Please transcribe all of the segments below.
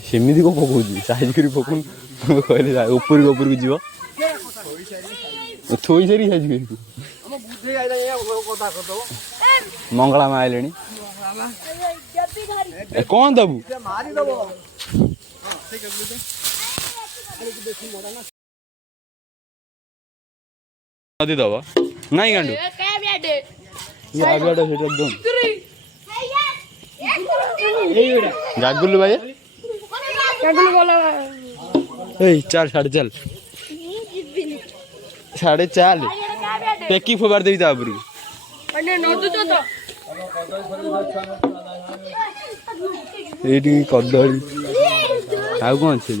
सेमती को पकाऊँ साइज कर पकाऊँ कहले ऊपर को जीव थोई सारी साइज कर मंगला माँ आइले कौन दबू नदी दबा नहीं गांडू गागुल भाई चल 4:30 पेकी फोबार देवी तापरी ये कदली आउ कौन अच्छे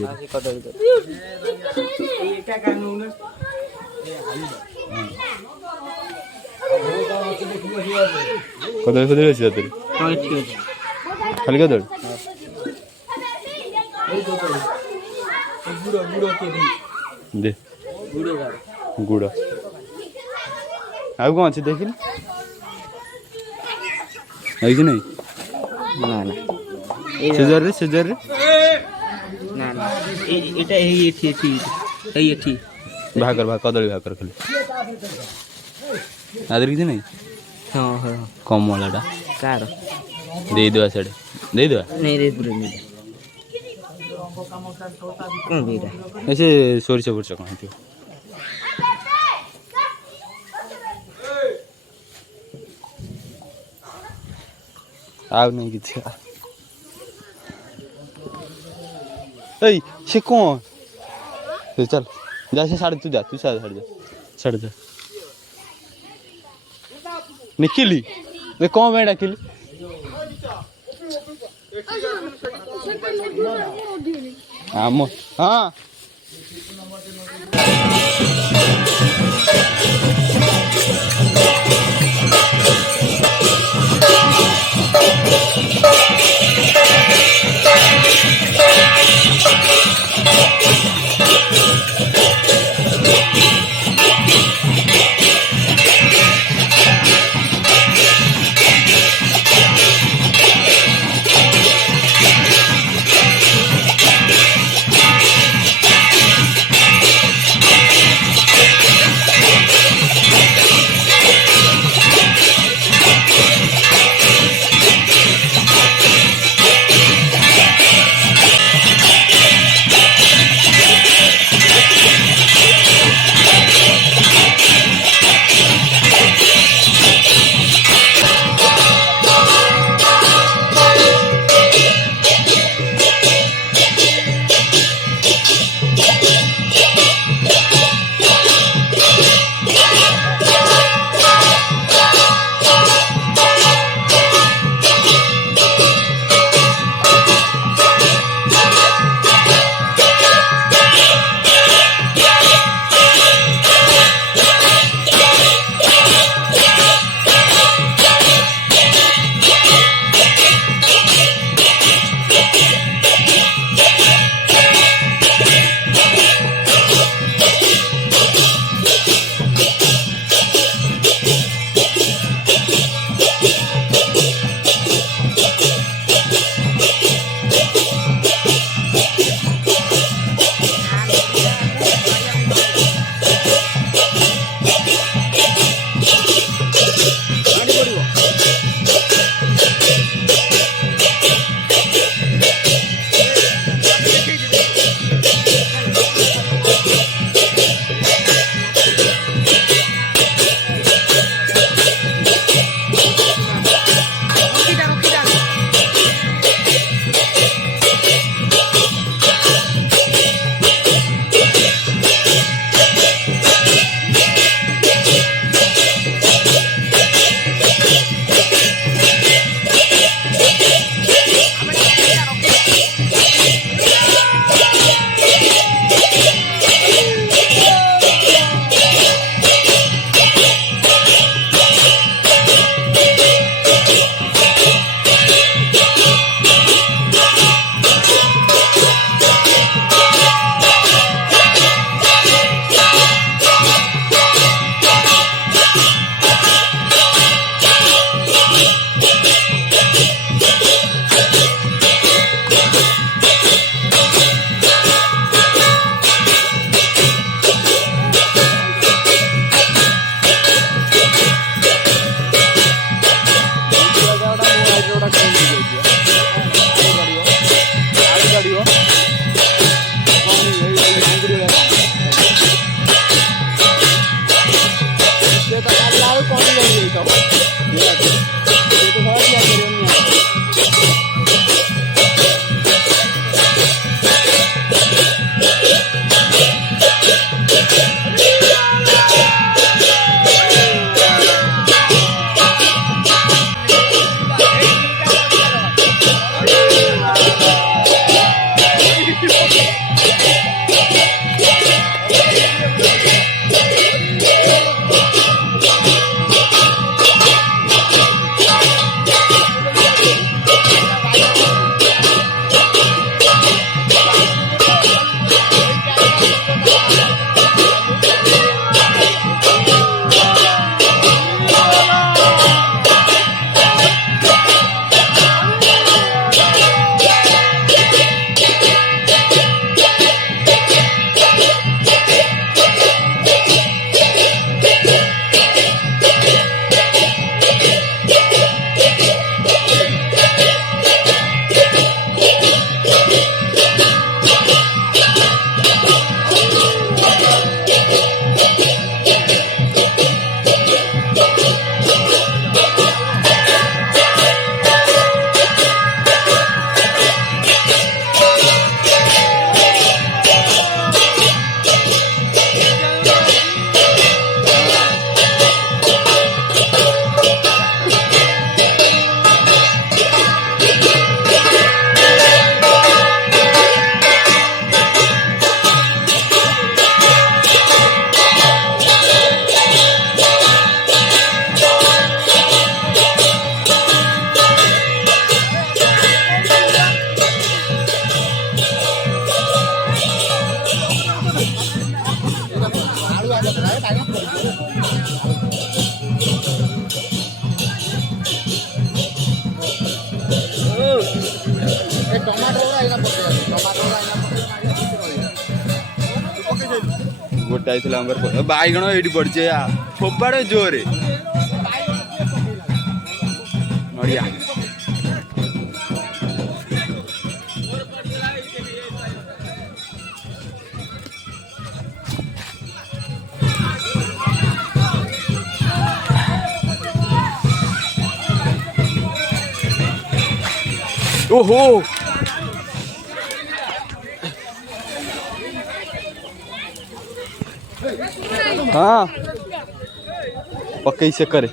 कदली फदली अच्छी खाली कदली दे गुड़ आउ कौन अच्छे देख नहीं सेजर रे ना এটা এই এটি ভাগর কদলি ভাগর খালি আদর কিছু নাই হ্যাঁ হ্যাঁ কমলাটা কার দেই দেওয়া সেটা দেই দেওয়া নেই রে পুরো নেই কোন বেটা এসে সরিষা পড়ছে কোন হইতো आग नहीं किसी से कौन चल जा से साढ़े तू जा निकली कौन बेटा किली हाँ गोटा बैगण ये पड़े फोपाड़ जोरे नड़िया ओहो हाँ पक्के से करे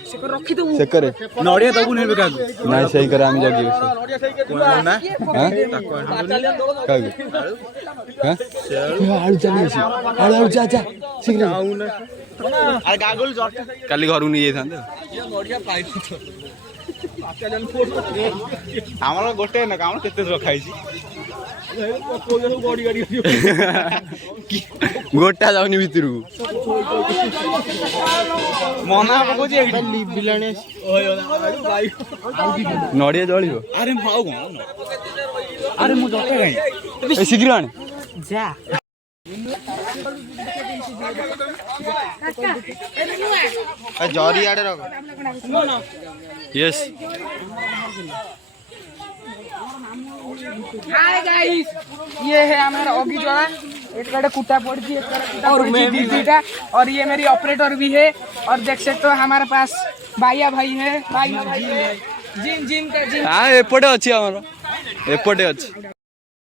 नड़िया दबु नहीं बेका नहीं सही करे हम जगी ना हां का आलू चली छी आलू जा जा शीघ्र अरे गागुल काली घर नहीं जाइथांते नड़िया पाइ आमर गोटे ना काम केते रखाई गोटा जाऊनी भितर मना नड़िया जल अरे अरे मुझे शीघ्र आने जरी आड़े रख यस हाय गाइस ये है हमारा ओगी जोड़ा एक कड़े कुटा पड़ी और मैं भी दीदीटा और ये मेरी ऑपरेटर भी है और देख सकते हो हमारे पास भाईया भाई है भाई जिम जिम का जिम हाँ एपटे अच्छी हमारा एपटे अच्छी